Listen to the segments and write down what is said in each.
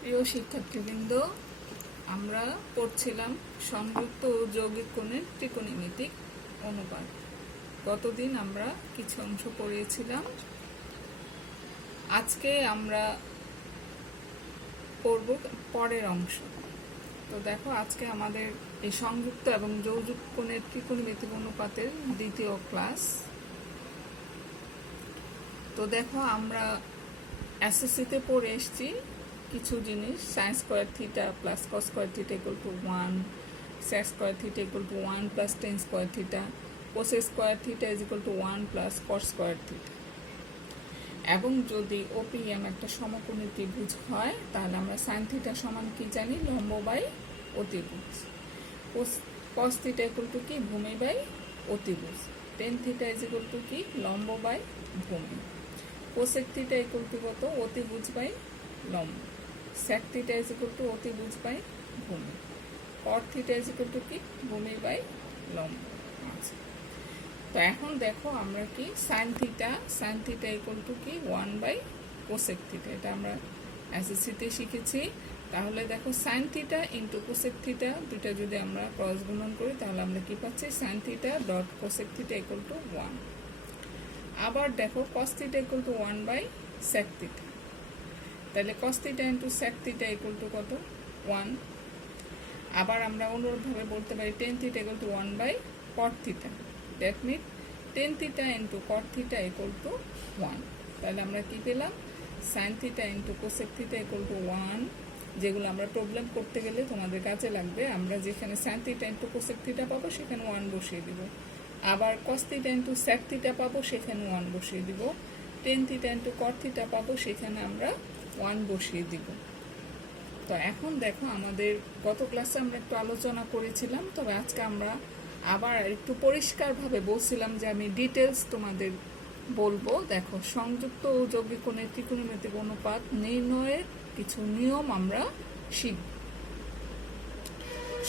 প্রিয় শিক্ষার্থীবৃন্দ, আমরা পড়ছিলাম সংযুক্ত ও যৌগিক কোণের ত্রিকোণমিতিক অনুপাত। গতদিন আমরা কিছু অংশ পড়িয়েছিলাম। আজকে আমরা পড়ব পরের অংশ। তো দেখো, আজকে আমাদের এই সংযুক্ত এবং যৌগিক কোণের ত্রিকোণমিতিক অনুপাতের দ্বিতীয় ক্লাস। তো দেখো, আমরা এসএসসিতে পড়ে এসেছি কিছু জিনিস, sine square theta plus cos square theta equal to 1, sec square theta equal to 1 plus tan square theta, cosec square theta is equal to 1 plus cos square theta. এবং যদি ওপিএম একটা সমকোণী ত্রিভুজ হয়, তাহলে আমরা সাইন থিটা সমান কি জানি? লম্ব বাই অতিভুজ। কস থিটা ইকুয়াল টু কি? ভূমি বাই অতিভুজ। Tan theta is equal to কি? লম্ব বাই ভূমি। কোসেক থিটা ইকুয়াল টু কত? অতিভুজ বাই লম্ব। Sec theta is equal to অতিভুজ বাই ভূমি। Cot theta is equal to কি? ভূমি বাই লম্ব। আচ্ছা, তো এখন দেখো আমরা কি সাইন থিটা ইকুয়াল টু কি? 1 বাই কোসেক থিটা। এটা আমরা এসএসসিতে শিখেছি। তাহলে দেখো, sign theta into cosec theta দুটা যদি আমরা ক্রস গুণন করি, তাহলে আমরা কি পাচ্ছি? Sine theta dot cosec theta equal to 1। আবার দেখো, cos theta equal to 1 by sec theta. তাহলে cos theta into sec theta equal to কত? 1। আবার আমরা অনুরূপভাবে বলতে পারি tan theta equal to 1 by cot theta. That mean tan theta into cot theta equal to 1। তাহলে আমরা কি পেলাম? Sine theta into cosec theta equal to 1, যেগুলো আমরা প্রবলেম করতে গেলে তোমাদের কাজে লাগবে। আমরা যেখানে sine theta into cosec theta পাবো, সেখানে 1 বসিয়ে দিব। আবার cos theta into sec theta পাবো, সেখানে 1 বসিয়ে দিব। Tan theta into cot theta পাবো, সেখানে আমরা 1 বসিয়ে দিব। তো এখন দেখো, আমাদের গত ক্লাসে আমরা একটু আলোচনা করেছিলাম, তবে আজকে আমরা আবার একটু পরিষ্কারভাবে বলছিলাম যে আমি ডিটেলস তোমাদের বলবো। দেখো, সংযুক্ত ও যৌগিক কোণের ত্রিকোণমিতিক অনুপাত নির্ণয়ের কিছু নিয়ম আমরা শিখব।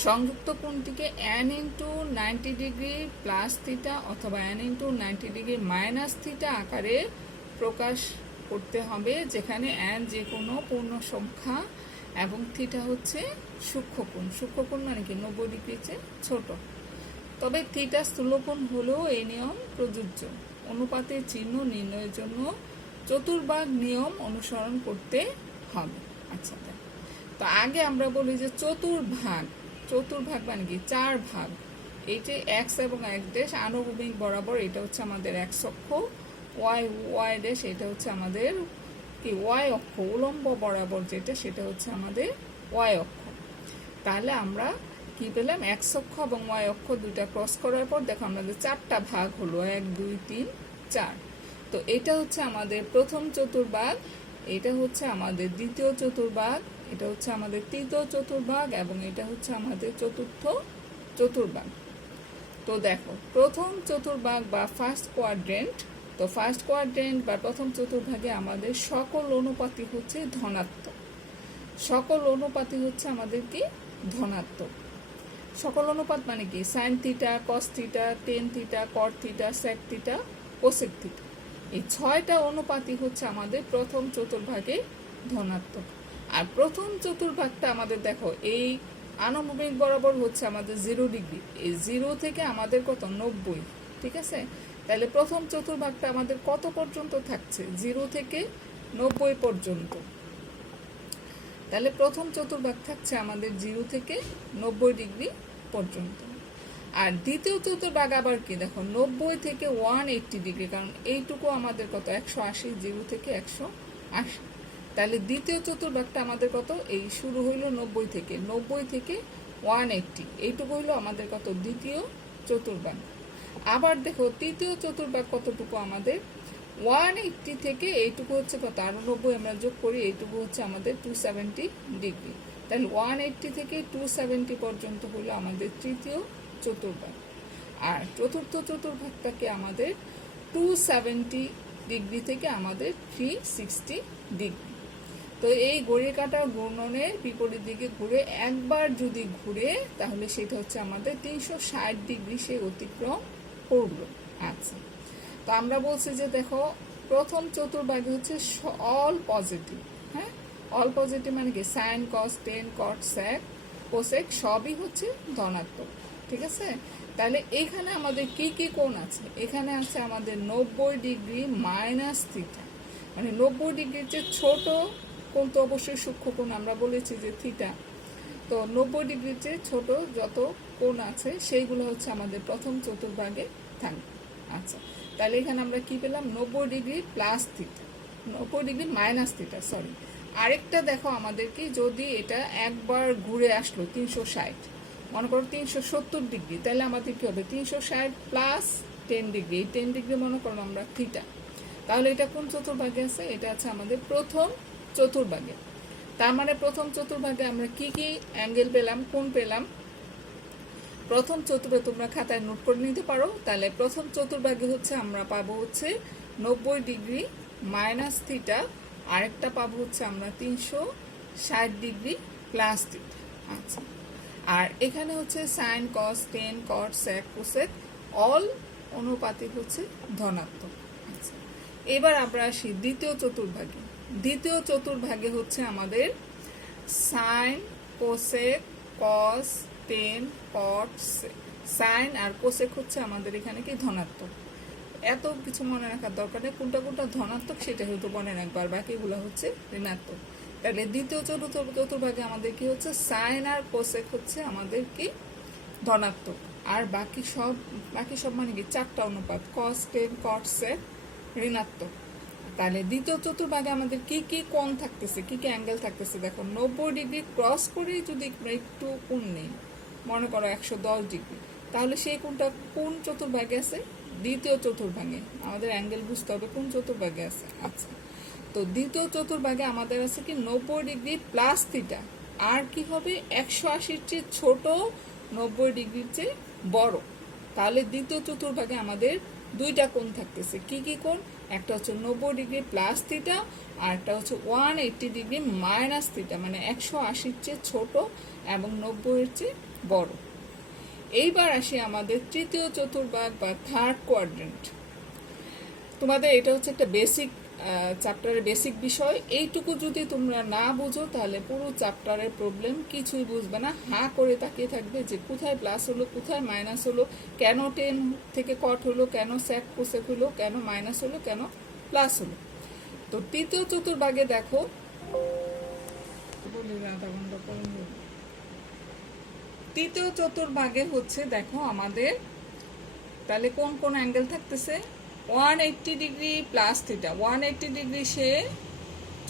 সংযুক্ত কোণটিকে n into 90 degree plus theta অথবা n into 90 degree minus theta আকারে প্রকাশ করতে হবে, যেখানে n যে কোনো পূর্ণ সংখ্যা এবং থিটা হচ্ছে সূক্ষ্মকোণ। সূক্ষ্মকোণ মানে কি? 90 ডিগ্রির চেয়ে ছোট। তবে থিটা স্থূলকোণ হলেও এই নিয়ম প্রযোজ্য। অনুপাতের চিহ্ন নির্ণয়ের জন্য চতুর্ভাগ নিয়ম অনুসরণ করতে হবে। আচ্ছা, তো আগে আমরা বলি যে চতুর্ভাগ মানে কি? 4 ভাগ। এই যে এক্স এবং এক ড্যাশ আনুভূমিক বরাবর, এটা হচ্ছে আমাদের এক্স অক্ষ। ওয়াই ড্যাশ এটা হচ্ছে আমাদের কি? ওয়াই অক্ষ। উলম্ব বরাবর যেটা, সেটা হচ্ছে আমাদের ওয়াই অক্ষ। তাহলে আমরা কি পেলাম? এক্স অক্ষ এবং ওয়াই অক্ষ দুইটা ক্রস করার পর দেখো আমাদের 4টা ভাগ হলো, 1 2 3 4। তো এটা হচ্ছে আমাদের প্রথম চতুর্ভাগ, এটা হচ্ছে আমাদের দ্বিতীয় চতুর্ভাগ, এটা হচ্ছে আমাদের তৃতীয় চতুর্ভাগ এবং এটা হচ্ছে আমাদের চতুর্থ চতুর্ভাগ। তো দেখো, প্রথম চতুর্ভাগ বা ফার্স্ট কোয়াড্রেন্ট, তো ফার্স্ট কোয়াড্রেন্ট বা প্রথম চতুর্ভাগে আমাদের সকল অনুপাতই হচ্ছে ধনাত্মক। সকল অনুপাতই হচ্ছে আমাদের কি? ধনাত্মক। সকল অনুপাত মানে কি? Sine theta, cos theta, tan theta, cot theta, sec theta, cosec theta, এই 6টা অনুপাতই হচ্ছে আমাদের প্রথম চতুর্ভাগে ধনাত্মক। আর প্রথম চতুর্ভাগটা আমাদের দেখো, এই আনুভূমিক বরাবর হচ্ছে আমাদের 0 ডিগ্রি। এই 0 থেকে আমাদের কত? 90। ঠিক আছে? তাহলে প্রথম চতুর্ভাগটা আমাদের কত পর্যন্ত থাকছে? 0 থেকে 90 পর্যন্ত। তাহলে প্রথম চতুর্ভাগ থাকছে আমাদের 0 থেকে 90 ডিগ্রি পর্যন্ত। আর দ্বিতীয় চতুর্ভাগ আবার কি? দেখো, 90 থেকে 180 ডিগ্রি, কারণ এইটুকু আমাদের কত? 180, 0 থেকে 180। তাহলে দ্বিতীয় চতুর্ভাগটা আমাদের কত? এই শুরু হইল 90 থেকে 180, এইটুকু হইলো আমাদের কত? দ্বিতীয় চতুর্ভাগ। আবার দেখো, তৃতীয় চতুর্ভাগ কতটুকু আমাদের? 180 থেকে এইটুকু হচ্ছে কত? 90 আমরা যোগ করি, এইটুকু হচ্ছে আমাদের 270 ডিগ্রি। তাহলে 180 থেকে 270 পর্যন্ত হলো আমাদের তৃতীয় চতুর্ভাগ। আর চতুর্থ চতুর্ভাগটাকে আমাদের 270 ডিগ্রি থেকে আমাদের 360 ডিগ্রি। তো এই ঘড়ির কাঁটার ঘূর্ণনের বিপরীত দিকে ঘুরে একবার যদি ঘুরে, তাহলে সেটা হচ্ছে আমাদের 360 ডিগ্রি সে অতিক্রম করলো। আচ্ছা, তো আমরা বলছি যে দেখো, প্রথম চতুর্ভাগে হচ্ছে অল পজিটিভ। হ্যাঁ, অল পজিটিভ মানে কি sine cos tan cot sec cosec সবই হচ্ছে ধনাত্মক, ঠিক আছে। তাহলে এখানে আমাদের কি কি কোণ আছে, এখানে আছে আমাদের 90 ডিগ্রি মাইনাস থিটা, মানে 90 ডিগ্রির যে ছোট কোণ তো অবশ্যই সূক্ষ্ম কোণ, আমরা বলেছি যে থিটা, তো 90 ডিগ্রির যে ছোট যত কোণ আছে সেইগুলো হচ্ছে আমাদের প্রথম চতুর্ভাগে থাকবে। আচ্ছা, তাহলে এখানে আমরা কি পেলাম, 90 degree plus theta, 90 degree minus theta, sorry. আরেকটা দেখো আমাদের কি, যদি এটা একবার ঘুরে আসলো 360, মনে করো 370 ডিগ্রি, তাহলে আমাদের কি হবে 360 প্লাস 10 ডিগ্রি, এই 10 ডিগ্রি মনে করো আমরা থিটা, তাহলে এটা কোন চতুর্ভাগে আছে, এটা আছে আমাদের প্রথম চতুর্ভাগে। তার মানে প্রথম চতুর্ভাগে আমরা কি কি অ্যাঙ্গেল পেলাম, কোণ পেলাম, প্রথম চতুর্ভাগে তোমরা খাতায় নোট করে নিতে পারো। তাহলে প্রথম চতুর্ভাগে হচ্ছে আমরা পাবো হচ্ছে 90 ডিগ্রি মাইনাস থিটা, আরেকটা পাবো হচ্ছে আমরা 360 ডিগ্রি প্লাস থিটা। আচ্ছা, আর এখানে হচ্ছে sine cos tan cot sec cosec all অনুপাতিক হচ্ছে ধনাত্মক। আচ্ছা, এবার আমরা আসি দ্বিতীয় চতুর্ভাগে। দ্বিতীয় চতুর্ভাগে হচ্ছে আমাদের সাইন কোসেক কস টেন কট সাইন আর কোসেক হচ্ছে আমাদের এখানে কি ধনাত্মক, এত কিছু মনে রাখার দরকার নেই, কোনটা কোনটা ধনাত্মক সেটা হয়তো মনে রাখবার, বাকিগুলো হচ্ছে ঋণাত্মক। তাহলে দ্বিতীয় চতুর্ভাগে আমাদের কি হচ্ছে সাইন আর কোসেক হচ্ছে আমাদের কি ধনাত্মক, আর বাকি সব মানে কি চারটা অনুপাত কস টেন কট সেক ঋণাত্মক। তাহলে দ্বিতীয় চতুর্ভাগে আমাদের কি কি কোণ থাকতেছে, কি কি অ্যাঙ্গেল থাকতেছে, দেখো 90 ডিগ্রি ক্রস করে যদি একটু কোণ নেই, মনে করো 110 ডিগ্রি, তাহলে সেই কোণটা কোন চতুর্ভাগে আছে, দ্বিতীয় চতুর্ভাগে। আমাদের অ্যাঙ্গেল বুঝতে হবে কোন চতুর্ভাগে আছে। আচ্ছা, তো দ্বিতীয় চতুর্ভাগে আমাদের আছে কি 90 ডিগ্রি প্লাস থিটা, আর কি হবে 180-র চেয়ে ছোট, 90 ডিগ্রির চেয়ে বড়। তাহলে দ্বিতীয় চতুর্ভাগে আমাদের দুইটা কোণ থাকতেছে, কি কি কোণ, একটা হচ্ছে 90 ডিগ্রি প্লাস থিটা, আর একটা হচ্ছে 180 ডিগ্রি মাইনাস থিটা, মানে 180-র চেয়ে ছোট এবং 90-এর চেয়ে বড়। এইবার আসি আমাদের তৃতীয় চতুর্ভাগ বা থার্ড কোয়াড্রেন্ট। তোমাদের এটা হচ্ছে একটা বেসিক চ্যাপ্টারের বেসিক বিষয়, এইটুকু যদি তোমরা না বুঝো তাহলে পুরো চ্যাপ্টারের প্রবলেম কিছুই বুঝবে না, হাঁ করে তাকিয়ে থাকবে যে কোথায় প্লাস হলো কোথায় মাইনাস হলো, কেন টেন থেকে কট হলো, কেন স্যাক কোসেক হলো, কেন মাইনাস হলো, কেন প্লাস হলো। তো তৃতীয় চতুর্ভাগে দেখো, তৃতীয় চতুর্ভাগে হচ্ছে দেখো আমাদের তাহলে কোন কোন অ্যাঙ্গেল থাকতেছে, 180 ডিগ্রি প্লাস থিটা, 180 ডিগ্রি সে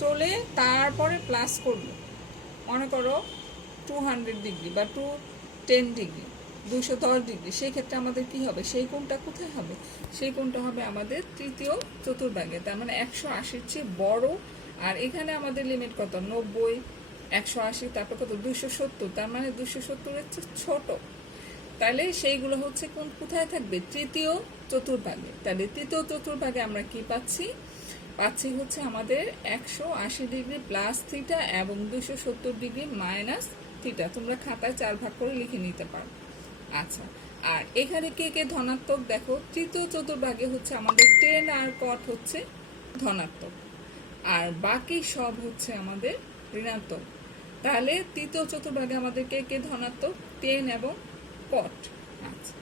চলে তারপরে প্লাস করলো, মনে করো 200 ডিগ্রি বা 210 ডিগ্রি, 210 ডিগ্রি, সেই ক্ষেত্রে আমাদের কি হবে, সেই কোণটা কোথায় হবে, সেই কোণটা হবে আমাদের তৃতীয় চতুর্ভাগে, তার মানে 180-র চেয়ে বড়। আর এখানে আমাদের লিমিট কত, 90, 180, তারপর কত 270, তার মানে 270-এর চেয়ে ছোট। তাহলে সেইগুলো হচ্ছে কোথায় থাকবে, তৃতীয় চতুর্ভাগে। তাহলে তৃতীয় চতুর্ভাগে আমরা কি পাচ্ছি হচ্ছে আমাদের 180 ডিগ্রি প্লাস থিটা এবং 270 ডিগ্রি মাইনাস থিটা, তোমরা খাতায় 4 ভাগ করে লিখে নিতে পারো। আচ্ছা, আর এখানে কে কে ধনাত্মক, দেখো তৃতীয় চতুর্ভাগে হচ্ছে আমাদের টেন আর কট হচ্ছে ধনাত্মক, আর বাকি সব হচ্ছে আমাদের ঋণাত্মক। তাহলে তৃতীয় চতুর্ভাগে আমাদের কে কে ধনাত্মক, টেন এবং কট। আচ্ছা,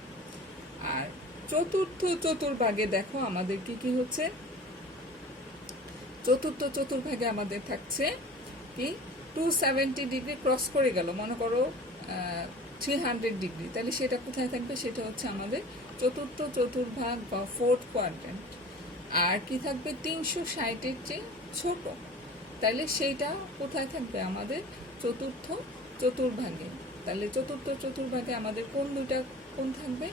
আর চতুর্থ চতুর্ভাগে দেখো আমাদের কি কি হচ্ছে, চতুর্থ চতুর্ভাগে আমাদের থাকছে কি 270 ডিগ্রি ক্রস করে গেল, মনে করো 300 ডিগ্রি, তাহলে সেটা কোথায় থাকবে, সেটা হচ্ছে আমাদের চতুর্থ চতুর্ভাগ বা ফোর্থ কোয়াড্রেন্ট। আর কি থাকবে 360-এর চেয়ে ছোট, তাহলে সেইটা কোথায় থাকবে, আমাদের চতুর্থ চতুর্ভাগে। তাহলে চতুর্থ চতুর্ভাগে আমাদের কোন দুইটা কোণ থাকবে,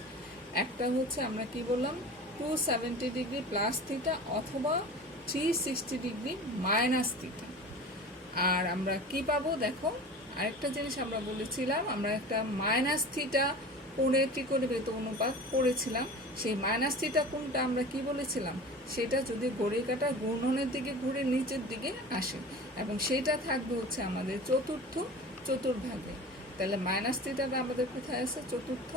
একটা হচ্ছে আমরা কি বললাম 270 ডিগ্রি প্লাস থিটা অথবা 360 ডিগ্রি মাইনাস থিটা। আর আমরা কি পাবো, দেখো আরেকটা জিনিস আমরা বলেছিলাম, আমরা একটা মাইনাস থিটা কোণে ত্রিকোণমিতিক অনুপাত পড়েছিলাম, সেই মাইনাস থিটা কোণটা আমরা কি বলেছিলাম, সেটা যদি ঘড়ির কাঁটা ঘূর্ণনের দিকে ঘুরে নিচের দিকে আসে, এবং সেটা থাকবে হচ্ছে আমাদের চতুর্থ চতুর্ভাগে। তাহলে মাইনাস থিটাটা আমাদের কোথায় আছে, চতুর্থ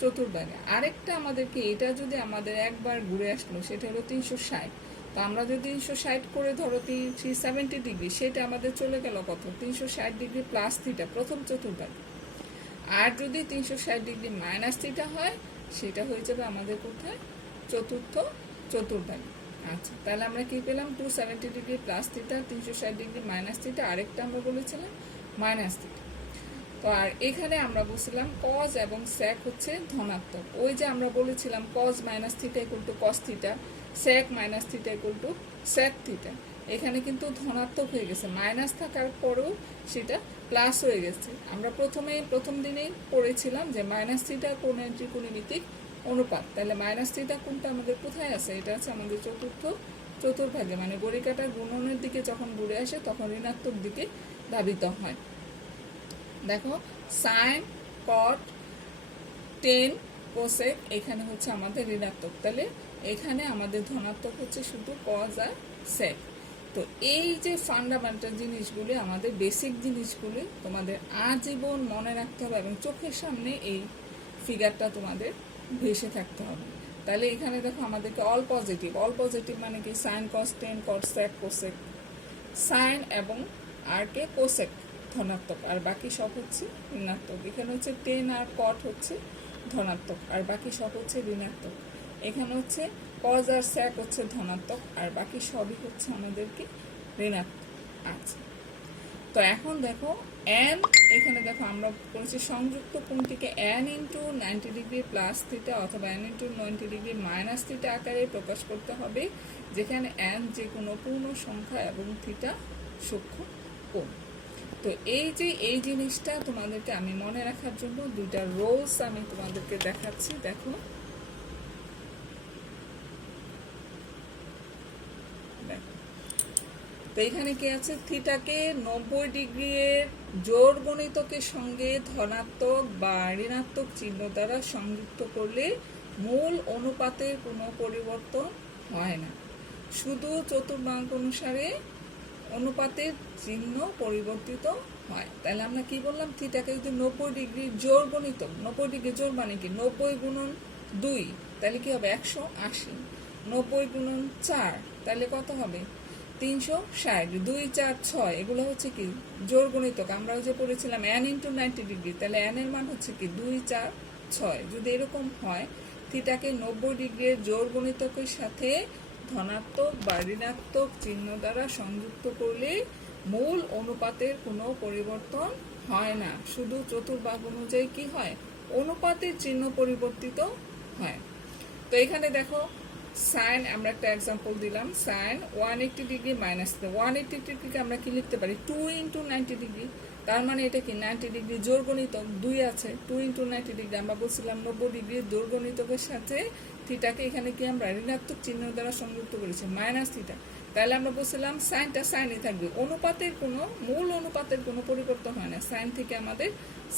চতুর্ভাগে। আরেকটা আমাদেরকে, এটা যদি আমাদের একবার ঘুরে আসলো, সেটা হলো 360, তো আমরা যদি 360 করে ধরো 370 ডিগ্রি, সেটা আমাদের চলে গেল কত, 360 ডিগ্রি প্লাস থিটা প্রথম চতুর্ভাগ। আর যদি 360 ডিগ্রি মাইনাস থিটা হয়, সেটা হয়ে যাবে আমাদের কোথায়, চতুর্থ চতুর্ভাগ। আচ্ছা, তাহলে আমরা কি পেলাম, 270 degree plus theta, 360 degree minus theta, আরেকটা আমরা বলেছিলাম মাইনাস থিটা। তো আর এখানে আমরা বলছিলাম কজ এবং স্যাক হচ্ছে ধনাত্মক। ওই যে আমরা বলেছিলাম cos minus theta equal to cos theta, sec minus theta equal to sec theta. এখানে কিন্তু ধনাত্মক হয়ে গেছে, মাইনাস থাকার পরেও সেটা প্লাস হয়ে গেছে। আমরা প্রথম দিনেই পড়েছিলাম যে মাইনাস থিটা কোণের ত্রিকোণমিতিক অনুপাত। তাহলে মাইনাস থিটা কোণটা আমাদের কোথায় আছে, এটা আছে আমাদের চতুর্থ চতুর্ভাগে, মানে গড়িকাটা গুণনের দিকে যখন ঘুরে আসে তখন ঋণাত্মক দিকে ধাবিত হয়। দেখো সাইন, কট, টেন, কোসেক এখানে হচ্ছে আমাদের ঋণাত্মক, তাহলে এখানে আমাদের ধনাত্মক হচ্ছে শুধু কজ আর সেক। তো এই যে ফান্ডামেন্টাল জিনিসগুলি, আমাদের বেসিক জিনিসগুলি তোমাদের আজীবন মনে রাখতে হবে এবং চোখের সামনে এই ফিগারটা তোমাদের ভেসে থাকতে হবে। তাহলে এখানে দেখো আমাদেরকে অল পজিটিভ মানে কি, সাইন, কস, টেন, কট, সেক, কোসেক। সাইন এবং আর কে কোসেক ধনাত্মক, আর বাকি সব হচ্ছে ঋণাত্মক। এখানে হচ্ছে টেন আর কট হচ্ছে ধনাত্মক, আর বাকি সব হচ্ছে ঋণাত্মক। এখানে হচ্ছে কজ আর স্যাক হচ্ছে ধনাত্মক, আর বাকি সবই হচ্ছে আমাদেরকে ঋণাত্মক। আচ্ছা, তো এখন দেখো এন, এখানে দেখো আমরা বলেছি সংযুক্ত কোণটিকে n into 90 degree plus theta অথবা n into 90 degree minus theta আকারে প্রকাশ করতে হবে, যেখানে এন যে কোনো পূর্ণ সংখ্যা এবং থিটা সূক্ষ্ম কোণ। তো এই জিনিসটা তোমাদেরকে আমি মনে রাখার জন্য দুইটা রোলস আমি তোমাদেরকে দেখাচ্ছি। দেখো তো এখানে কি আছে, থিটাকে 90 ডিগ্রি এর জোড় গণিতকের সঙ্গে ধনাত্মক বা ঋণাত্মক চিহ্ন দ্বারা সংযুক্ত করলে মূল অনুপাতের কোনো পরিবর্তন হয় না, শুধু চতুর্ভাগ অনুসারে অনুপাতের চিহ্ন পরিবর্তিত হয়। তাহলে আমরা কি বললাম, থিটাকে যদি 90 ডিগ্রি জোড় গণিতক, 90 ডিগ্রি জোড় মানে কি 90 গুণন 2, তাহলে কি হবে 180, 90 গুণন 4 তাহলে কত হবে 360, 2 4 6 এগুলো হচ্ছে কি জোড় গণিতক। আমরা যে পড়েছিলাম n ইন্টু 90 ডিগ্রি, তাহলে n এর মান হচ্ছে কি 2 4 6। যদি এরকম হয়, থিটাকে 90 ডিগ্রির জোড় গণিতকের সাথে ধনাত্মক বা ঋণাত্মক চিহ্ন দ্বারা সংযুক্ত করলে মূল অনুপাতের কোনো পরিবর্তন হয় না, শুধু চতুর্ভাগ অনুযায়ী কি হয়, অনুপাতের চিহ্ন পরিবর্তিত হয়। তো এখানে দেখো সাইন, আমরা একটা এক্সাম্পল দিলাম, সাইন 180 ডিগ্রি মাইনাস 180 ডিগ্রিকে আমরা কি লিখতে পারি 2 ইন্টু 90 ডিগ্রি। তার মানে এটা কি 90 ডিগ্রি জোড় গণিতক 2 আছে, 2 ইন্টু 90 ডিগ্রি। আমরা বলছিলাম 90 ডিগ্রি জোড় গণিতকের সাথে থিটাকে এখানে কি আমরা ঋণাত্মক চিহ্ন দ্বারা সংযুক্ত করেছি মাইনাস থিটা। তাহলে আমরা বলছিলাম সাইনটা সাইনই থাকবে, অনুপাতের কোনো মূল অনুপাতের কোনো পরিবর্তন হয় না, সাইন থেকে আমাদের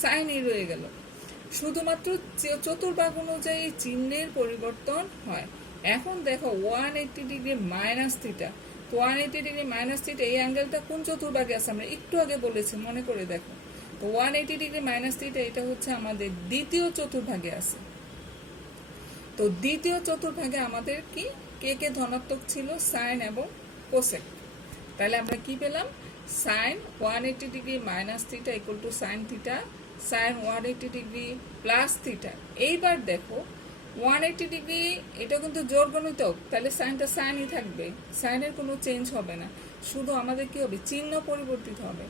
সাইনই রয়ে গেল, শুধুমাত্র চতুর্ভাগ অনুযায়ী চিহ্নের পরিবর্তন হয়। এখন দেখো 180 ডিগ্রি মাইনাস থিটা, তো 180 ডিগ্রি মাইনাস থিটা এই অ্যাঙ্গেলটা কোন চতুর্ভাগে আছে আমরা একটু আগে বলেছি, মনে করে দেখো। তো 180 ডিগ্রি মাইনাস থিটা এটা হচ্ছে আমাদের দ্বিতীয় চতুর্ভাগে আছে। তো দ্বিতীয় চতুর্ভাগে আমাদের কি কে কে ধনাত্মক ছিল, সাইন এবং কোসেক। তাহলে আমরা কি পেলাম, sine 180 degree minus theta equal to sine theta, sine 180 degree plus theta. এইবার দেখো 180 ডিগ্রি এটা কিন্তু জোড় গণিতক, তাহলে সাইনটা সাইনই থাকবে, সাইনের কোনো চেঞ্জ হবে না, শুধু আমাদের কি হবে চিহ্ন পরিবর্তিত হবে।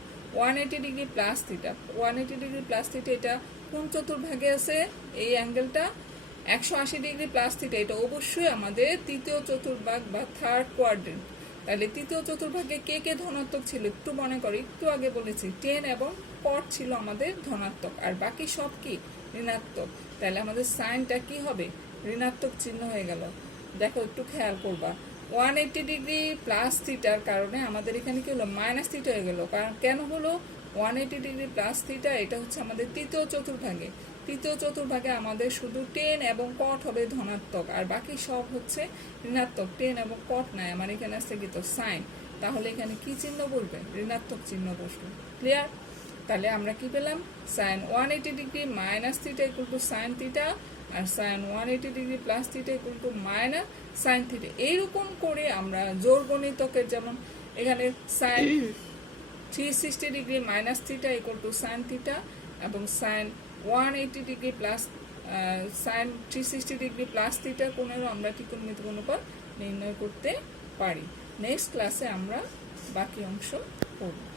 180 degree plus theta, 180 degree plus theta এটা কোন চতুর্ভাগে আছে, এই অ্যাঙ্গেলটা 180 ডিগ্রি প্লাস থিটা, এটা অবশ্যই আমাদের তৃতীয় চতুর্ভাগ বা থার্ড কোয়াড্রেন্ট। তাহলে তৃতীয় চতুর্ভাগে কে কে ধনাত্মক ছিল একটু মনে করো, একটু আগে বলেছি টেন এবং কট ছিল আমাদের ধনাত্মক, আর বাকি সব কি ঋণাত্মক। তাহলে আমাদের সাইনটা কি হবে, ঋণাত্মক চিহ্ন হয়ে গেল। দেখো একটু খেয়াল করবা, 180 ডিগ্রি প্লাস থিটার কারণে আমাদের এখানে কি হলো মাইনাস থিটা হয়ে গেল। কারণ কেন হলো, 180 ডিগ্রি প্লাস থিটা এটা হচ্ছে আমাদের তৃতীয় চতুর্ভাগে, তৃতীয় চতুর্ভাগে আমাদের শুধু টেন এবং কট হবে ধনাত্মক, আর বাকি সব হচ্ছে ঋণাত্মক। টেন এবং কট নাই, আমার এখানে আসছে কি তো সাইন, তাহলে এখানে কি চিহ্ন বলবে, ঋণাত্মক চিহ্ন বসবে। ক্লিয়ার? তাহলে আমরা কি পেলাম, sine 180 degree minus theta equal to sine theta, আর sine 180 degree plus theta equal to minus sine theta. এইরকম করে আমরা জোড় গণিতকের, যেমন এখানে sine 360 degree minus theta equal to sine theta এবং sine 180 degree plus sine 360 degree plus theta কোণেরও আমরা ত্রিকোণমিতিক অনুপাত নির্ণয় করতে পারি। নেক্সট ক্লাসে আমরা বাকি অংশ পড়ব।